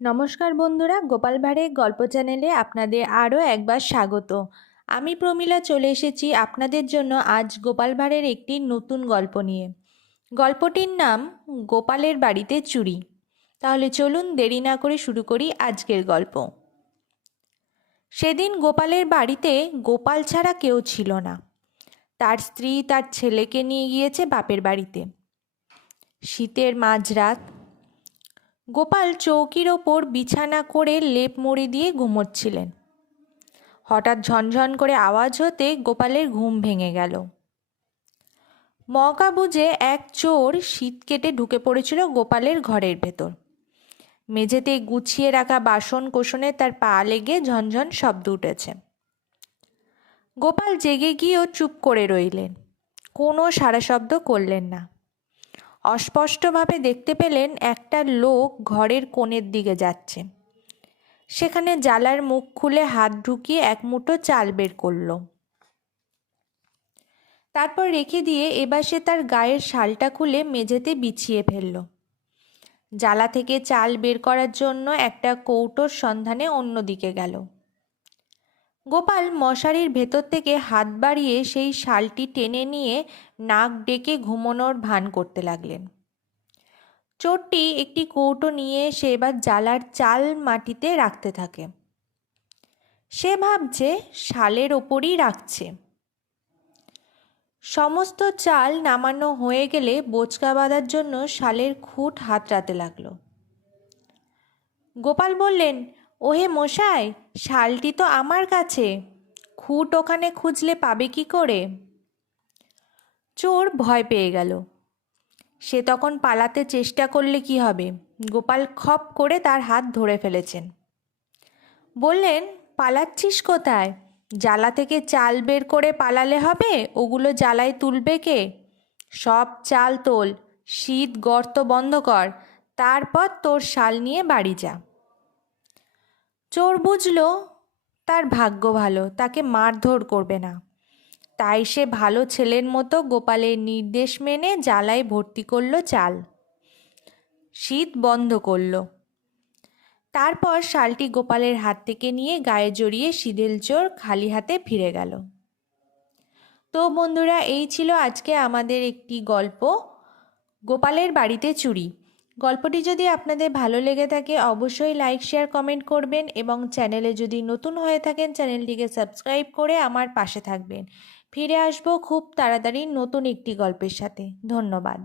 নমস্কার বন্ধুরা, গোপাল ভাঁড়ের গল্প চ্যানেলে আপনাদের আরও একবার স্বাগত। আমি প্রমীলা চলে এসেছি আপনাদের জন্য আজ গোপাল ভাঁড়ের একটি নতুন গল্প নিয়ে। গল্পটির নাম গোপালের বাড়িতে চুরি। তাহলে চলুন দেরি না করে শুরু করি আজকের গল্প। সেদিন গোপালের বাড়িতে গোপাল ছাড়া কেউ ছিল না। তার স্ত্রী তার ছেলেকে নিয়ে গিয়েছে বাপের বাড়িতে। শীতের মাঝরাত গোপাল চৌকির ওপর বিছানা করে লেপ মুড়ি দিয়ে ঘুমোচ্ছিলেন। হঠাৎ ঝনঝন করে আওয়াজ হতে গোপালের ঘুম ভেঙে গেল। মকা বুঝে এক চোর শীত কেটে ঢুকে পড়েছিল গোপালের ঘরের ভেতর। মেঝেতে গুছিয়ে রাখা বাসন কোষণে তার পা লেগে ঝনঝন শব্দ উঠেছে। গোপাল জেগে গিয়েও চুপ করে রইলেন। কোনো সারা শব্দ করলেন না। অস্পষ্টভাবে দেখতে পেলেন একটা লোক ঘরের কোণের দিকে যাচ্ছে। সেখানে জালার মুখ খুলে হাত ঢুকিয়ে এক মুঠো চাল বের করল। তারপর রেখে দিয়ে এবার সে তার গায়ের শালটা খুলে মেঝেতে বিছিয়ে ফেলল। জালা থেকে চাল বের করার জন্য একটা কৌটোর সন্ধানে অন্যদিকে গেল। গোপাল মশারির ভেতর থেকে হাত বাড়িয়ে সেই শালটি টেনে নিয়ে নাক ডেকে ঘুমোনোর ভান করতে লাগলেন। চোরটি একটি কৌটো নিয়ে সে এবার জালার চাল মাটিতে রাখতে থাকে। সে ভাবছে শালের ওপরই রাখছে। সমস্ত চাল নামানো হয়ে গেলে বোচকা বাঁধার জন্য শালের খুঁট হাতড়াতে লাগল। গোপাল বললেন ওহে মশাই, শালটি তো আমার কাছে। খুঁট ওখানে খুঁজলে পাবে কি করে? চোর ভয় পেয়ে গেল। সে তখন পালাতে চেষ্টা করলে কি হবে? গোপাল খপ করে তার হাত ধরে ফেলেছেন। বললেন, পালাচ্ছিস কোথায়? জ্বালা থেকে চাল বের করে পালালে হবে? ওগুলো জ্বালায় তুলবে কে? সব চাল তোল, শীত গর্ত বন্ধ কর, তারপর তোর শাল নিয়ে বাড়ি যা। চোর বুঝল তার ভাগ্য ভালো, তাকে মারধর করবে না। তাই সে ভালো ছেলের মতো গোপালের নির্দেশ মেনে জ্বালায় ভর্তি করল চাল। শীত বন্ধ করল। তারপর শালটি গোপালের হাত থেকে নিয়ে গায়ে জড়িয়ে সিদেল চোর খালি হাতে ফিরে গেল। তো বন্ধুরা, এই ছিল আজকে আমাদের একটি গল্প। গোপালের বাড়িতে চুরি। গল্পটি যদি আপনাদের ভালো লেগে থাকে, অবশ্যই লাইক শেয়ার কমেন্ট করবেন এবং চ্যানেলে যদি নতুন হয়ে থাকেন চ্যানেলটিকে সাবস্ক্রাইব করে আমার পাশে থাকবেন। ফিরে আসব খুব তাড়াতাড়ি নতুন একটি গল্পের সাথে। ধন্যবাদ।